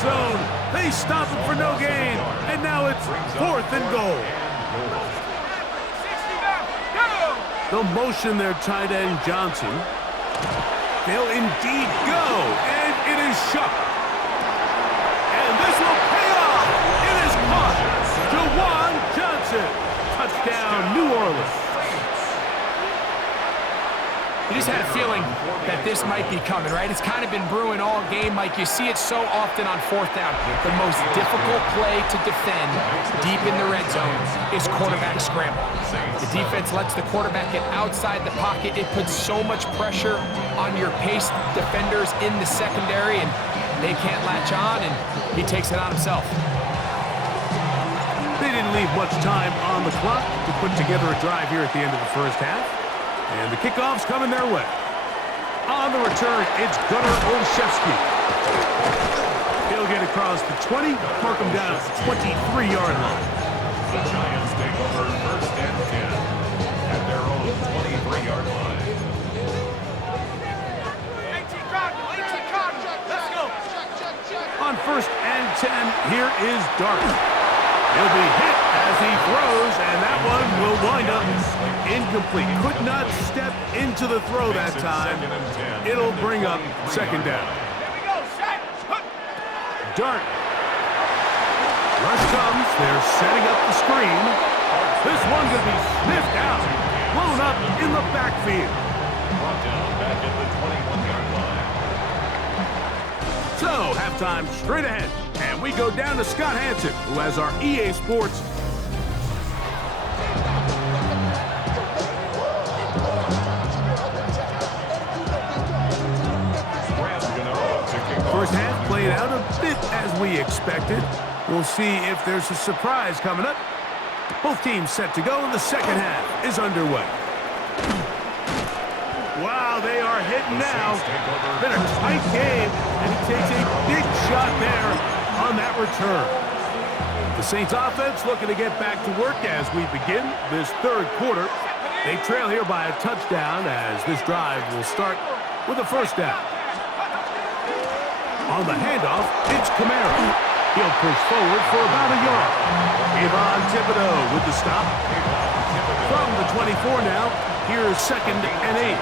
zone. They stop him for no gain, and now it's 4th and goal. They'll motion their tight end, Johnson. They'll indeed go, and it is shut. And this will pay off. It is caught. Juwan Johnson. Touchdown, New Orleans. You just had a feeling that this might be coming, right? It's kind of been brewing all game, Mike. You see it so often on 4th down. The most difficult play to defend deep in the red zone is quarterback scramble. The defense lets the quarterback get outside the pocket. It puts so much pressure on your paced defenders in the secondary, and they can't latch on, and he takes it on himself. They didn't leave much time on the clock to put together a drive here at the end of the first half. And the kickoff's coming their way. On the return, it's Gunnar Olszewski. He'll get across the 20, mark him down at the 23-yard line. The Giants take over 1st and 10 at their own 23-yard line. Let's go. On 1st and 10, here is Dart. He'll be hit as he throws, and that one will wind up incomplete. Could not step into the throw that time. It'll bring up 2nd down. Dart. Rush comes. They're setting up the screen. This one could be sniffed out. Blown up in the backfield. Brought down back at the 21-yard line. So, halftime straight ahead. And we go down to Scott Hanson, who has our EA Sports. First half played out a bit as we expected. We'll see if there's a surprise coming up. Both teams set to go, and the second half is underway. Wow, they are hitting now. Been a tight game, and he takes a big shot there on that return. The Saints offense looking to get back to work as we begin this 3rd quarter. They trail here by a touchdown as this drive will start with a 1st down. On the handoff, it's Kamara. He'll push forward for about a yard. Kayvon Thibodeaux with the stop. From the 24 now, here's 2nd and 8.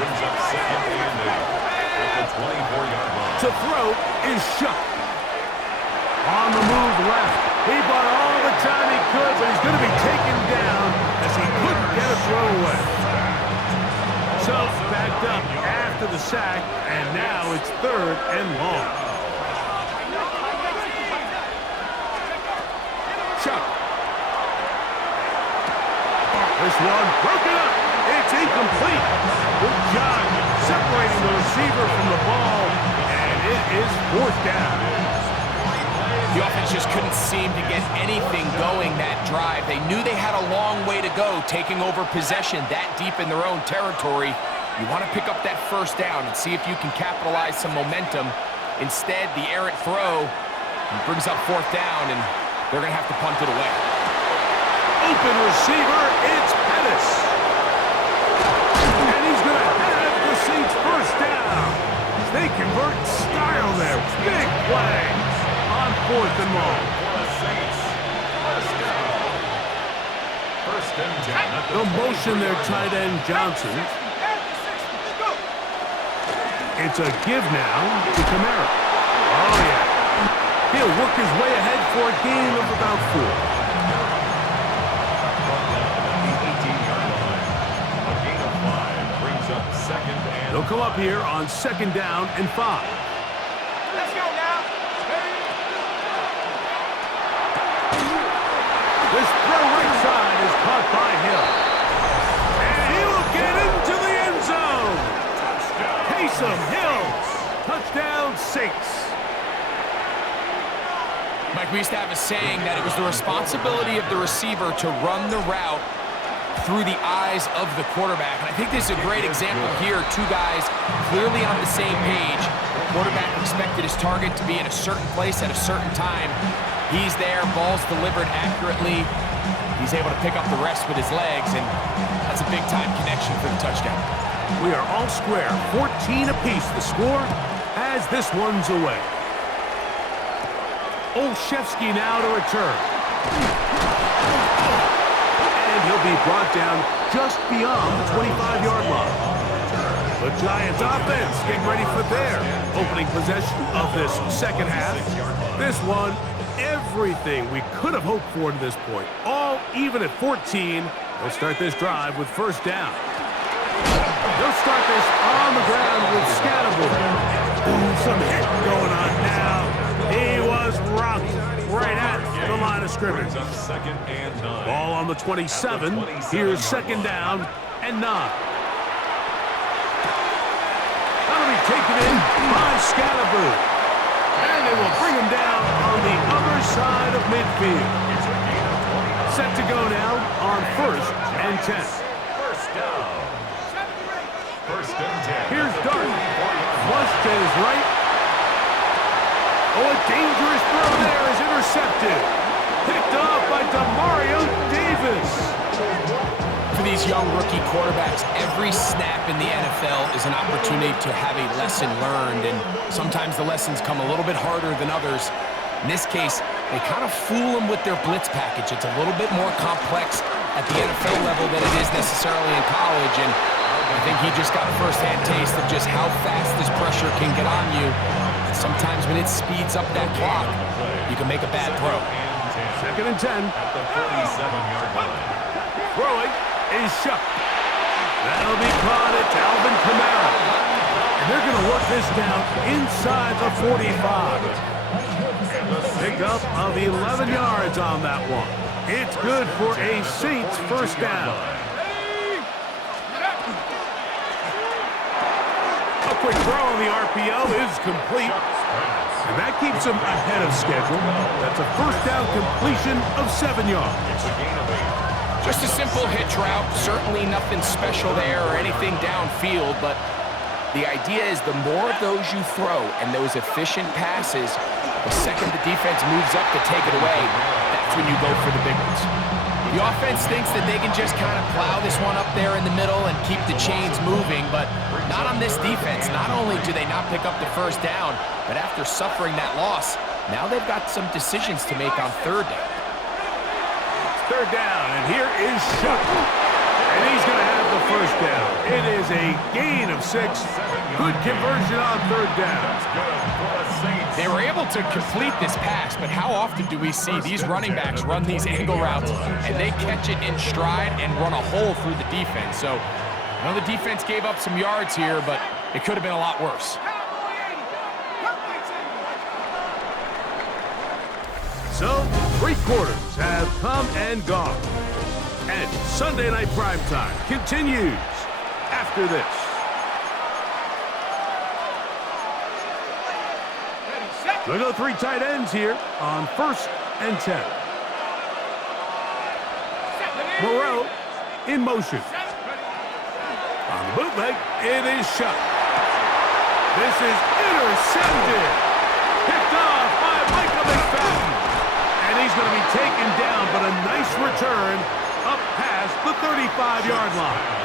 Brings up 2nd and 8 at the 24-yard line. To throw is Shough. On the move left. He bought all the time he could, but he's going to be taken down as he couldn't get a throw away. So backed up after the sack, and now it's 3rd and long. Shough. This one broken up. It's incomplete. Good job separating the receiver from the ball, and it is 4th down. The offense just couldn't seem to get anything going that drive. They knew they had a long way to go taking over possession that deep in their own territory. You want to pick up that 1st down and see if you can capitalize some momentum. Instead, the errant throw brings up 4th down, and they're going to have to punt it away. Open receiver, it's Pettis. And he's going to have the Saints 1st down. They convert style there. Big play on 4th and long. First and 10. They'll motion their tight end, Johnson. It's a give now to Kamara. Oh, yeah. He'll work his way ahead for a gain of about 4. They'll come up here on 2nd down and 5. Let's go now. This throw right side is caught by Hill. And he will get into the end zone. Taysom Hill. Touchdown, Saints. Mike, we used to have a saying that it was the responsibility of the receiver to run the route through the eyes of the quarterback. And I think this is a great example here. 2 guys clearly on the same page. The quarterback expected his target to be in a certain place at a certain time. He's there, ball's delivered accurately. He's able to pick up the rest with his legs, and that's a big-time connection for the touchdown. We are all square, 14 apiece the score as this one's away. Olszewski now to return. And he'll be brought down just beyond the 25-yard line. The Giants offense getting ready for their opening possession of this second half. This one, everything we could have hoped for to this point. All even at 14. They'll start this drive with first down. They'll start this on the ground with Scatterboard. Some hitting going on now. He was rocked right at the line of scrimmage. Second and 9. Ball on the 27. Here's second down and 9. That'll be taken in by Scatterboard. And they will bring him down on the other side of midfield. Set to go now on first and 10. First down. First and 10. Here's Dart. Flush to his right. Oh, a dangerous throw there is intercepted. Picked off by Demario Davis. For these young rookie quarterbacks, every snap in the NFL is an opportunity to have a lesson learned, and sometimes the lessons come a little bit harder than others. In this case, they kind of fool them with their blitz package. It's a little bit more complex at the NFL level than it is necessarily in college, and I think he just got a first-hand taste of just how fast this pressure can get on you. And sometimes when it speeds up that clock, you can make a bad throw. Second and 10. At the 47-yard line. Throwing is Shuck. That'll be caught at Alvin Kamara. And they're going to work this down inside the 45. Pickup of 11 yards on that one. It's good for a Saints first down. A quick throw on the RPO is complete. And that keeps him ahead of schedule. That's a first down completion of 7 yards. Just a simple hitch route. Certainly nothing special there or anything downfield, but the idea is the more of those you throw and those efficient passes, the second the defense moves up to take it away, that's when you go for the big ones. The offense thinks that they can just kind of plow this one up there in the middle and keep the chains moving, but not on this defense. Not only do they not pick up the first down, but after suffering that loss, now they've got some decisions to make on third down. Third down, and here is Shuck. And he's going to have the first down. It is a gain of 6. Good conversion on third down. They were able to complete this pass, but how often do we see these running backs run these angle routes and they catch it in stride and run a hole through the defense? So I know the defense gave up some yards here, but it could have been a lot worse. So, 3 quarters have come and gone. And Sunday Night Primetime continues after this. We'll go 3 tight ends here on first and 10. Moreau in motion. On the bootleg, it is Shuck. This is intercepted. Picked off by Michael McFadden. And he's going to be taken down, but a nice return up past the 35-yard line.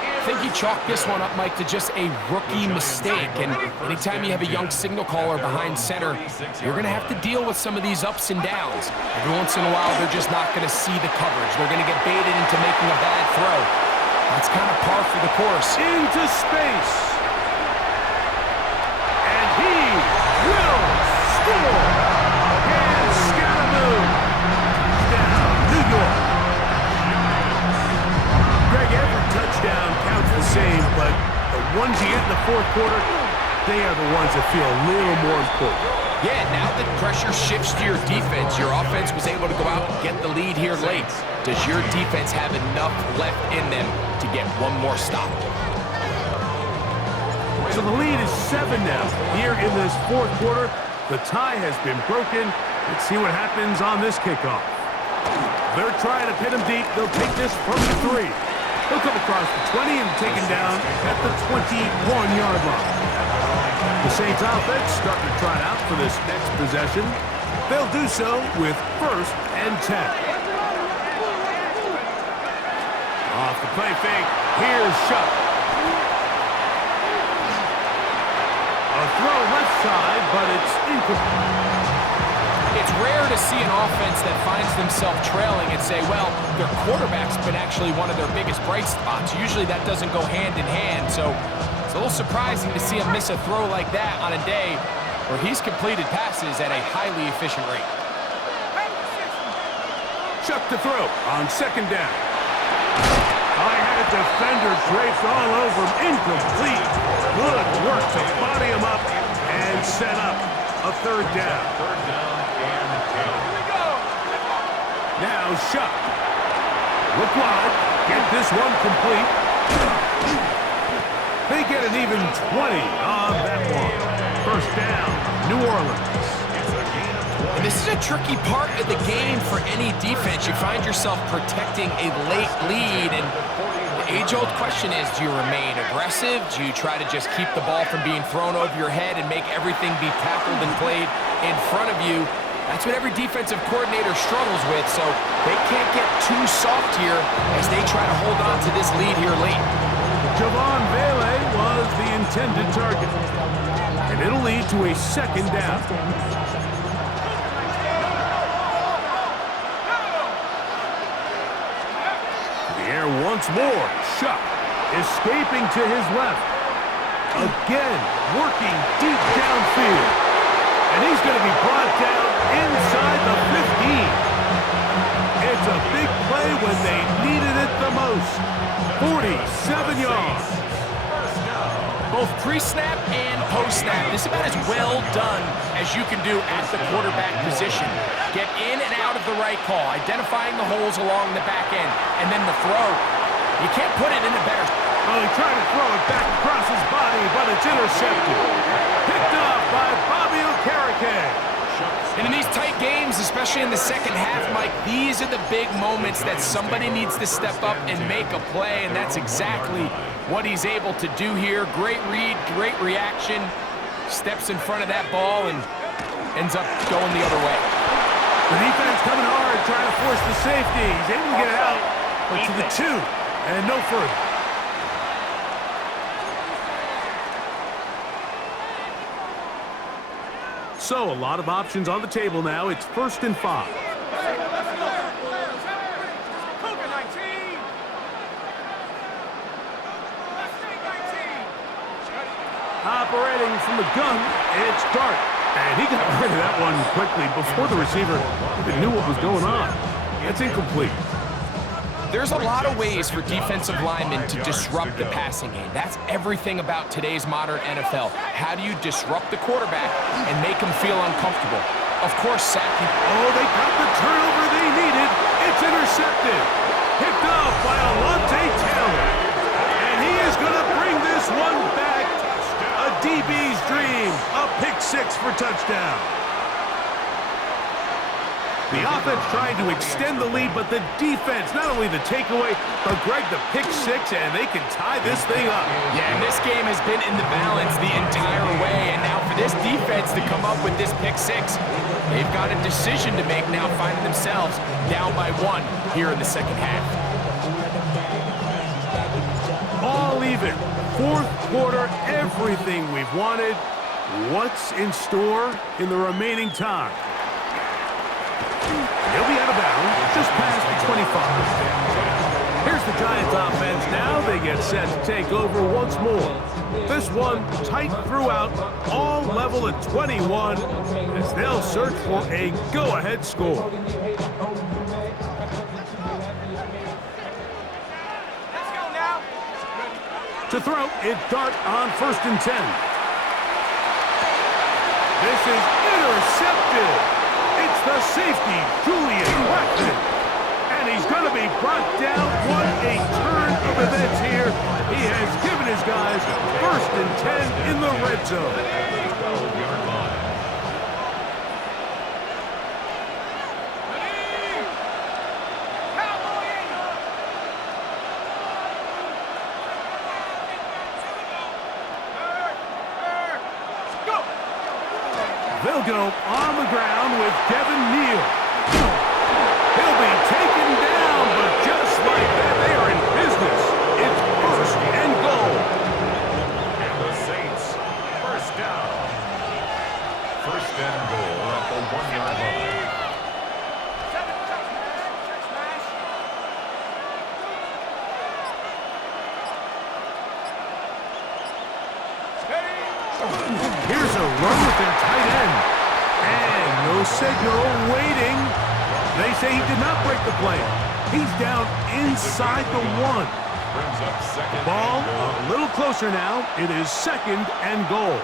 I think you chalk this one up, Mike, to just a rookie mistake. And anytime you have a young signal caller behind center, you're going to have to deal with some of these ups and downs. Every once in a while, they're just not going to see the coverage. They're going to get baited into making a bad throw. That's kind of par for the course. Into space. And he will score. And Scatterboard. Down, New York. Greg, every touchdown counts the same, but the ones you get in the fourth quarter, they are the ones that feel a little more important. Yeah, now that pressure shifts to your defense, your offense was able to go out and get the lead here late. Does your defense have enough left in them to get one more stop? So the lead is 7 now. Here in this fourth quarter, the tie has been broken. Let's see what happens on this kickoff. They're trying to pin him deep. They'll take this from the 3. He'll come across the 20 and taken down at the 21-yard line. The Saints offense starting to trot out for this next possession. They'll do so with first and 10. Off the play fake, here's Shuck. A throw left side, but it's incomplete. It's rare to see an offense that finds themselves trailing and say, well, their quarterback's been actually one of their biggest bright spots. Usually that doesn't go hand in hand, so it's a little surprising to see him miss a throw like that on a day where he's completed passes at a highly efficient rate. Chuck to throw on second down. I had a defender draped all over him. Incomplete. Good work to body him up and set up a third down. Third down and 10. Here we go. Now Shuck. Look wide. Get this one complete. They get an even 20 on that one. First down, New Orleans. And this is a tricky part of the game for any defense. You find yourself protecting a late lead, and the age-old question is, do you remain aggressive? Do you try to just keep the ball from being thrown over your head and make everything be tackled and played in front of you? That's what every defensive coordinator struggles with, so they can't get too soft here as they try to hold on to this lead here late. Javon Vele was the intended target, and it'll lead to a second down. Once more, Shuck escaping to his left. Again, working deep downfield. And he's going to be brought down inside the 15. It's a big play when they needed it the most. 47 yards. Both pre-snap and post-snap, this is about as well done as you can do at the quarterback position. Get in and out of the right call, identifying the holes along the back end, and then the throw. You can't put it in a better... Well, he tried to throw it back across his body, but it's intercepted. Picked off by Bobby Okereke. And in these tight games, especially in the second half, Mike, these are the big moments that somebody needs to step up and make a play, and that's exactly what he's able to do here. Great read, great reaction, steps in front of that ball and ends up going the other way. The defense coming hard, trying to force the safety. He's able to get it out, but to the 2, and no further. So, a lot of options on the table now. It's 1st and 5. Operating from the gun, it's Dart. And he got rid of that one quickly before the receiver even knew what was going on. That's incomplete. There's a lot of ways for defensive linemen to disrupt the passing game. That's everything about today's modern NFL. How do you disrupt the quarterback and make him feel uncomfortable? Of course, sacking. Oh, they got the turnover they needed. It's intercepted. Picked off by Alontae Taylor. And he is going to bring this one back. A DB's dream. A pick-6 for touchdown. The offense trying to extend the lead, but the defense, not only the takeaway, but Greg, the pick-6, and they can tie this thing up. Yeah, and this game has been in the balance the entire way, and now for this defense to come up with this pick-6, they've got a decision to make now, finding themselves down by 1 here in the second half. All even. 4th quarter, everything we've wanted. What's in store in the remaining time? They'll be out of bounds just past the 25. Here's the Giants offense now. They get set to take over once more. This one tight throughout, all level at 21 as they'll search for a go-ahead score. Let's go now. To throw, it's Dart on 1st and 10. This is intercepted. It's the safety, Julian Blackmon. And he's going to be brought down. What a turn of events here. He has given his guys 1st and 10 in the red zone. They'll go on the ground with Devin Neal. He'll be taken down, but just like that, they are in business. It's 1st and goal. And the Saints, 1st down. 1st and goal at the 1-yard line. Here's a run with their tight end. And no signal, waiting. They say he did not break the play. He's down inside the 1. Brings up second. Ball a little closer now. It is 2nd and goal.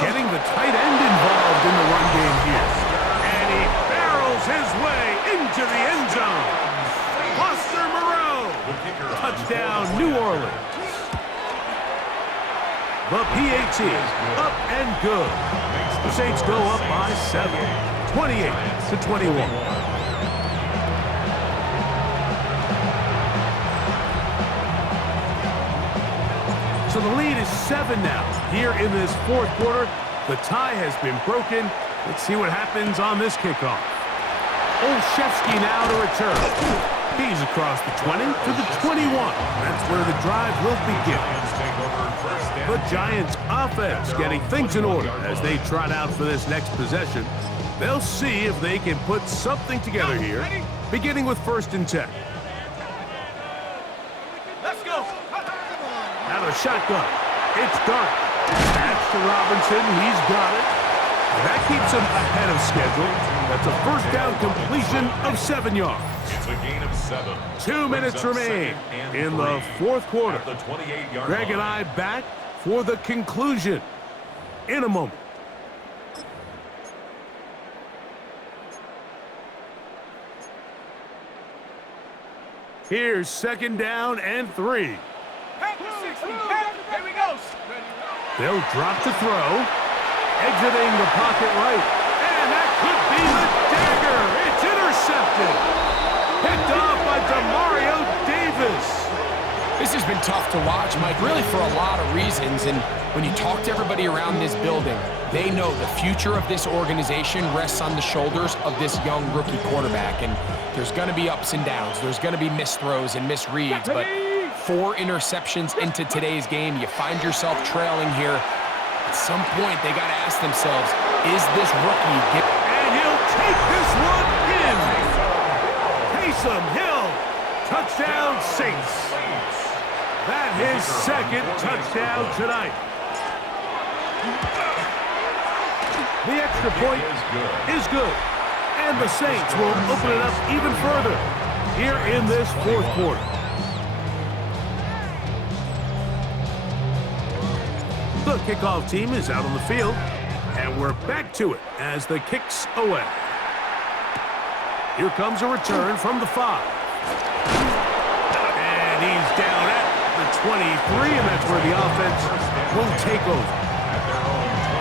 Getting the tight end involved in the run game here. And he barrels his way into the end zone. Foster Moreau. Touchdown, New Orleans. The PAT up and good. The Saints go up by 7, 28-21. So the lead is 7 now. Here in this 4th quarter, the tie has been broken. Let's see what happens on this kickoff. Olszewski now to return. He's across the 20 to the 21. That's where the drive will begin. The Giants offense getting things in order as they trot out for this next possession. They'll see if they can put something together here, beginning with 1st and 10. Let's go. Out of shotgun. It's Dart. That's to Robinson. He's got it. And that keeps him ahead of schedule. That's a 1st down completion of 7 yards. It's a gain of 7. 2 minutes remain in the 4th quarter. The 28-yard Greg and I back for the conclusion in a moment. Here's 2nd down and 3. Pack the 60. Pack. Here we go. They'll drop to throw. Exiting the pocket right. And that could be the dagger. It's intercepted. Picked off by Demario Davis. This has been tough to watch, Mike, really for a lot of reasons. And when you talk to everybody around this building, they know the future of this organization rests on the shoulders of this young rookie quarterback. And there's going to be ups and downs. There's going to be missed throws and misreads. But 4 interceptions into today's game, you find yourself trailing here. At some point, they got to ask themselves, is this rookie... And he'll take this one in. Taysom Hill. Touchdown, Saints. That his 2nd touchdown tonight. The extra point is good. And the Saints will open it up even further here in this 4th quarter. The kickoff team is out on the field, and we're back to it as the kick's away. Here comes a return from the 5. And he's down at the 23, and that's where the offense will take over.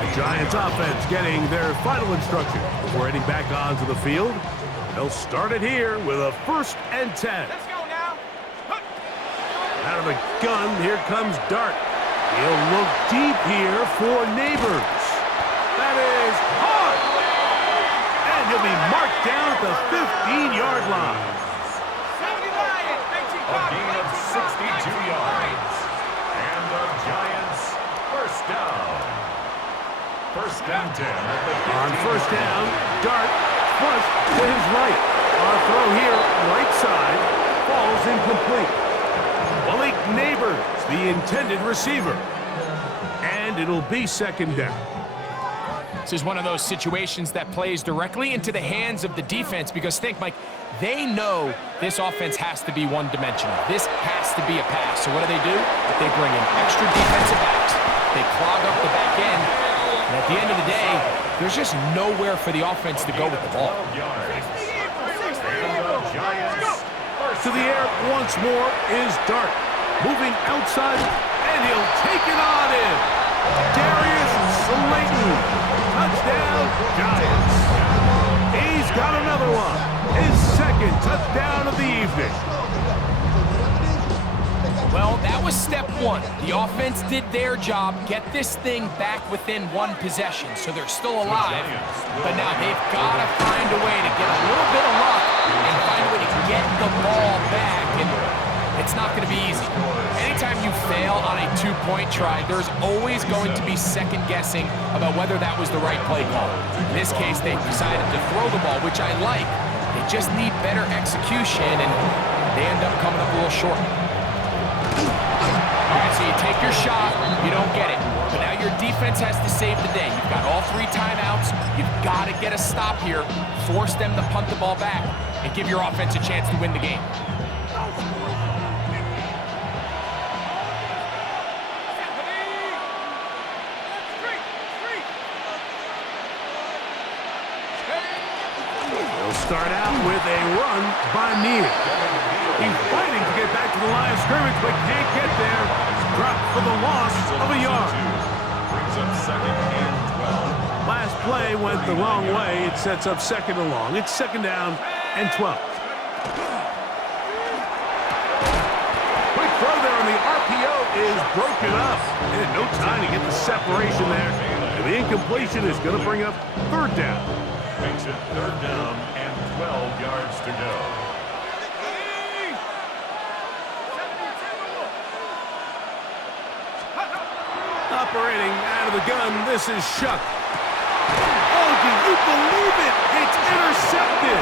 The Giants offense getting their final instruction before heading back onto the field. They'll start it here with a 1st and 10. Let's go now. Out of the gun, here comes Dart. He'll look deep here for Neighbors. That is hard. And he'll be marked down at the 15-yard line. A gain of 62 yards. And the Giants 1st down. 1st and 10 at the 15. On 1st down, Dart flush to his right. Our throw here, right side, falls incomplete. Malik Neighbors, the intended receiver. And it'll be 2nd down. This is one of those situations that plays directly into the hands of the defense because think, Mike, they know this offense has to be one-dimensional. This has to be a pass. So what do? They bring in extra defensive backs. They clog up the back end. And at the end of the day, there's just nowhere for the offense to go with the ball. To the air once more is Dart. Moving outside, and he'll take it on in. Darius Slayton. Touchdown, Giants. He's got another one. His 2nd touchdown of the evening. Well, that was step 1. The offense did their job, get this thing back within 1 possession, so they're still alive. But now they've got to find a way to get a little bit of luck and find a way to get the ball back, and it's not going to be easy. Anytime you fail on a 2-point try, there's always going to be second-guessing about whether that was the right play call. In this case, they decided to throw the ball, which I like. They just need better execution, and they end up coming up a little short. defense has to save the day. You've got all 3 timeouts. You've got to get a stop here, force them to punt the ball back, and give your offense a chance to win the game. They'll start out with a run by Neal. He's fighting to get back to the line of scrimmage, but can't get there. Dropped for the loss of a yard. Brings up 2nd and 12. Last play went the wrong way. It sets up 2nd and long. It's 2nd down and 12. Quick throw there, and the RPO is broken up. And no time to get the separation there. And the incompletion is going to bring up 3rd down. Makes it 3rd down and 12 yards to go. Operating out of the gun, this is Shuck. Oh, do you believe it? It's intercepted.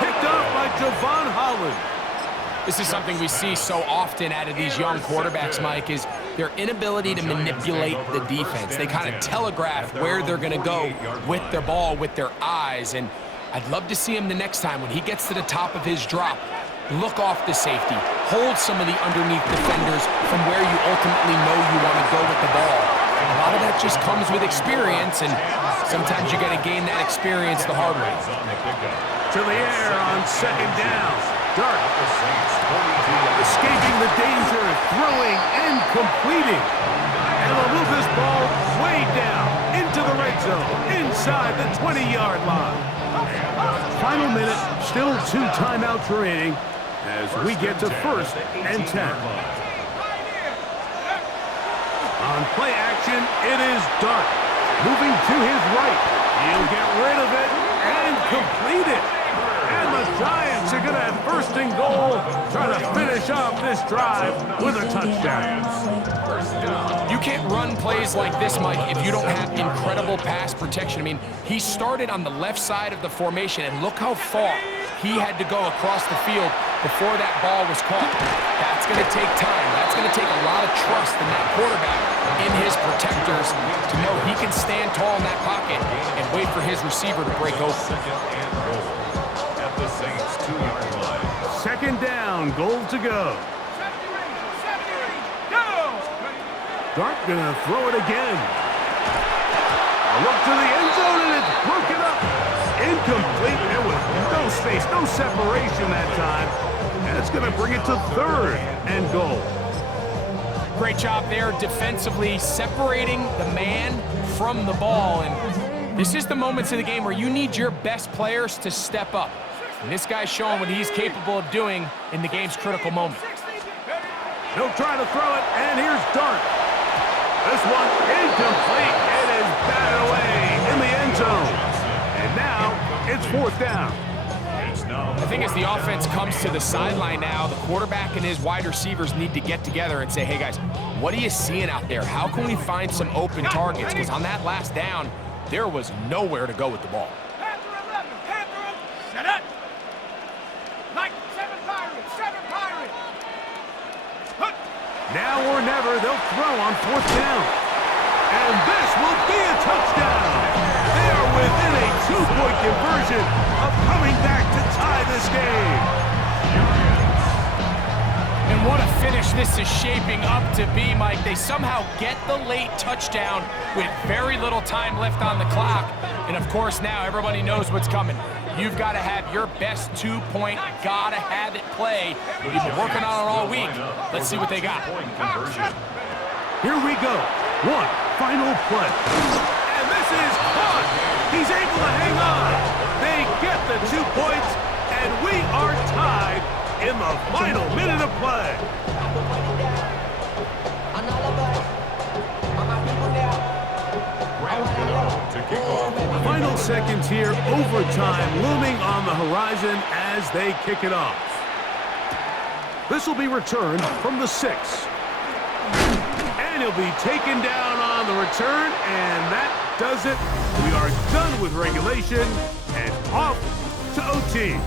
Picked off by Javon Holland. This is something we see so often out of these young quarterbacks, Mike, is their inability to manipulate the defense. They kind of telegraph where they're going to go with their ball, with their eyes. And I'd love to see him the next time when he gets to the top of his drop. Look off the safety. Hold some of the underneath defenders from where you ultimately know you want to go with the ball. And a lot of that just comes with experience, and sometimes you got to gain that experience the hard way. To the air on 2nd down. Dart escaping the danger, throwing and completing. And they'll move this ball way down into the red zone, inside the 20-yard line. Final minute, still 2 timeouts remaining as we get to 1st and 10. On play action, it is Dart. Moving to his right. He'll get rid of it and complete it. And the Giants are going to have 1st and goal, trying to finish off this drive with a touchdown. You can't run plays like this, Mike, if you don't have incredible pass protection. I mean, he started on the left side of the formation, and look how far he had to go across the field before that ball was caught. That's going to take time. That's going to take a lot of trust in that quarterback, in his protectors, to know he can stand tall in that pocket and wait for his receiver to break open. 2nd down, goal to go. Dart gonna throw it again. A look to the end zone, and it's broken up. Incomplete. There was no space, no separation that time. And it's gonna bring it to 3rd and goal. Great job there defensively, separating the man from the ball. And this is the moments of the game where you need your best players to step up. And this guy's showing what he's capable of doing in the game's critical moment. He'll try to throw it, and here's Dart. This one incomplete. It is batted away in the end zone. And now it's 4th down. I think as the offense comes to the sideline now, the quarterback and his wide receivers need to get together and say, hey guys, what are you seeing out there? How can we find some open targets? Because on that last down, there was nowhere to go with the ball. Set up. Like 7 Pirates, 7 Pirates. Now or never, they'll throw on 4th down. And this will be a touchdown. They are within a 2-point conversion of coming back to tie this game. And what a finish this is shaping up to be, Mike. They somehow get the late touchdown with very little time left on the clock. And of course now everybody knows what's coming. You've got to have your best 2-point, gotta have it play. You've been working on it all week. Let's see what they got. Here we go. One final play. And this is caught. He's able to hang on. They get the 2 points, and we are tied in the final minute of play. Final seconds here, overtime looming on the horizon as they kick it off. This will be returned from the 6. And he'll be taken down on the return, and that does it. We are done with regulation and off to OT.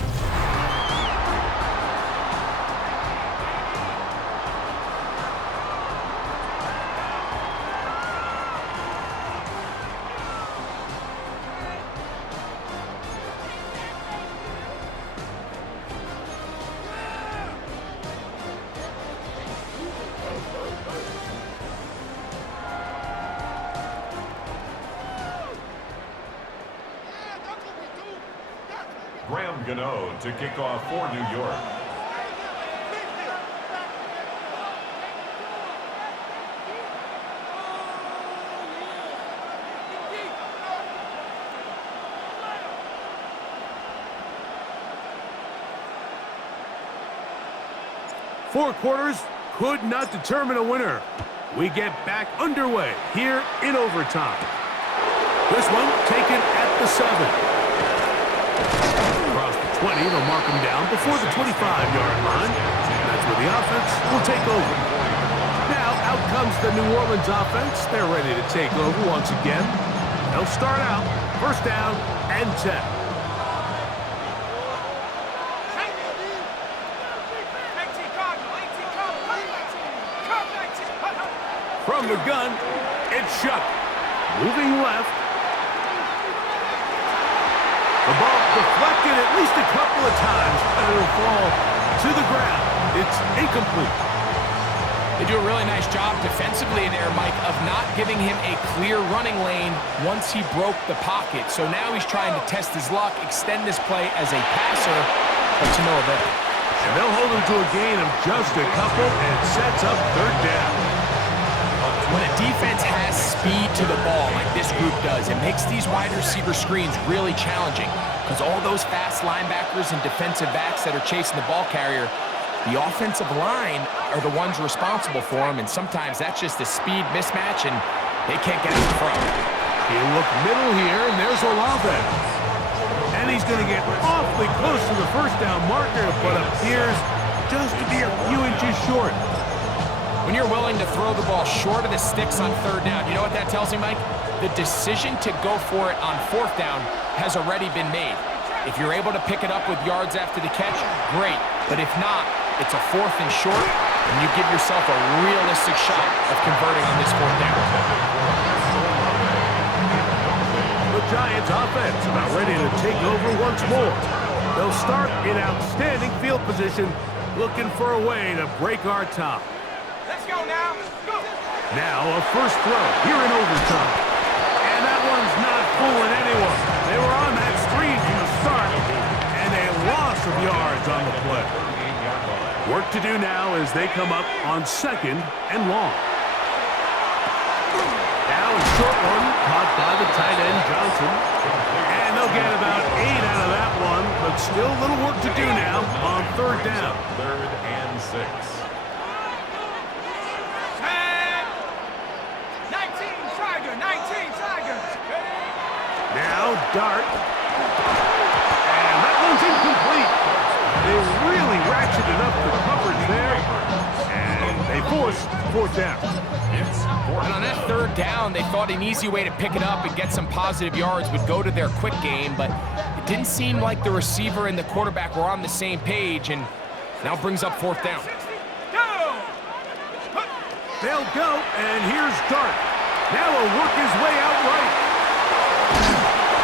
Tom Gano to kick off for New York. Four quarters could not determine a winner. We get back underway here in overtime. This one taken at the 7. Across the 20, they'll mark him down before the 25-yard line. That's where the offense will take over. Now out comes the New Orleans offense. They're ready to take over once again. They'll start out first down and 10. From the gun, it's Shough. Moving left. The ball deflected at least a couple of times, and it'll fall to the ground. It's incomplete. They do a really nice job defensively there, Mike, of not giving him a clear running lane once he broke the pocket. So now he's trying to test his luck, extend this play as a passer, but to no avail. And they'll hold him to a gain of just a couple and sets up third down. When a defense has speed to the ball like this group does, it makes these wide receiver screens really challenging because all those fast linebackers and defensive backs that are chasing the ball carrier, the offensive line are the ones responsible for them, and sometimes that's just a speed mismatch, and they can't get in front. He'll look middle here, and there's Olave. And he's going to get awfully close to the first down marker, but appears just to be a few inches short. When you're willing to throw the ball short of the sticks on third down, you know what that tells me, Mike? The decision to go for it on fourth down has already been made. If you're able to pick it up with yards after the catch, great. But if not, it's a fourth and short, and you give yourself a realistic shot of converting on this fourth down. The Giants offense about ready to take over once more. They'll start in outstanding field position, looking for a way to break our tie. Let's go now. Go. Now a first throw here in overtime. And that one's not fooling anyone. They were on that screen from the start, and a loss of yards on the play. Work to do now as they come up on second and long. Now a short one caught by the tight end Johnson. And they'll get about 8 out of that one, but still a little work to do now on third down. 3rd and 6. Now Dart. And that one's incomplete. They really ratcheted up the coverage there. And they forced fourth down. And on that third down, they thought an easy way to pick it up and get some positive yards would go to their quick game, but it didn't seem like the receiver and the quarterback were on the same page, and now brings up fourth down. They'll go, and here's Dart. Now he'll work his way out right.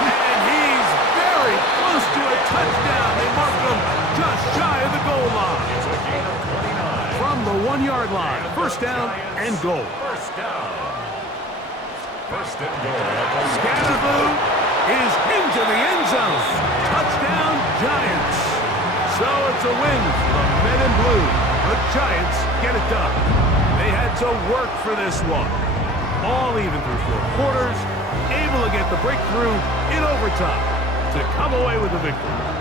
And he's very close to a touchdown. They mark him just shy of the goal line. From the 1-yard line, first down and goal. First down. First and goal. Scatterboo is into the end zone. Touchdown, Giants. So it's a win for the men in blue. The Giants get it done. They had to work for this one. All even through 4 quarters, able to get the breakthrough in overtime to come away with the victory.